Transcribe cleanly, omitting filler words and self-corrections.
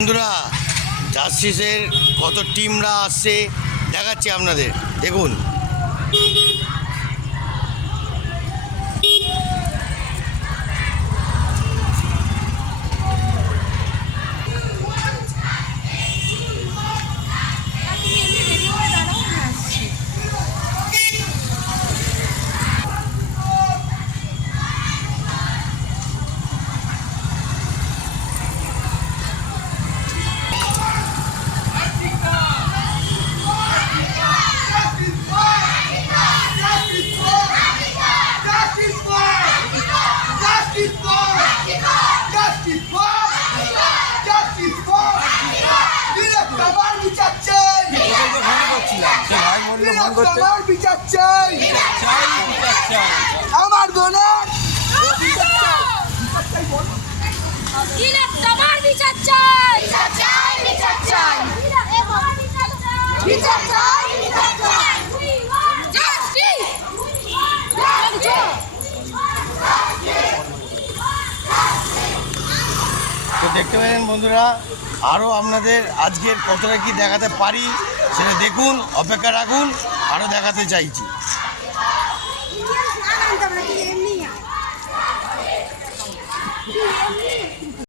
বন্ধুরা, জাস্টিসের কত টিমরা আসছে দেখাচ্ছি আপনাদের, দেখুন। আমার বোনের বিচার চাই, বিচার চাই, বিচার চাই, বিচার চাই, বিচার চাই, জাস্টিস, তো দেখতে পেলেন বন্ধুরা, আরও আপনাদের আজকের কতটা কি দেখাতে পারি সেটা দেখুন, অপেক্ষা রাখুন, আরও দেখাতে চাইছি। এমনি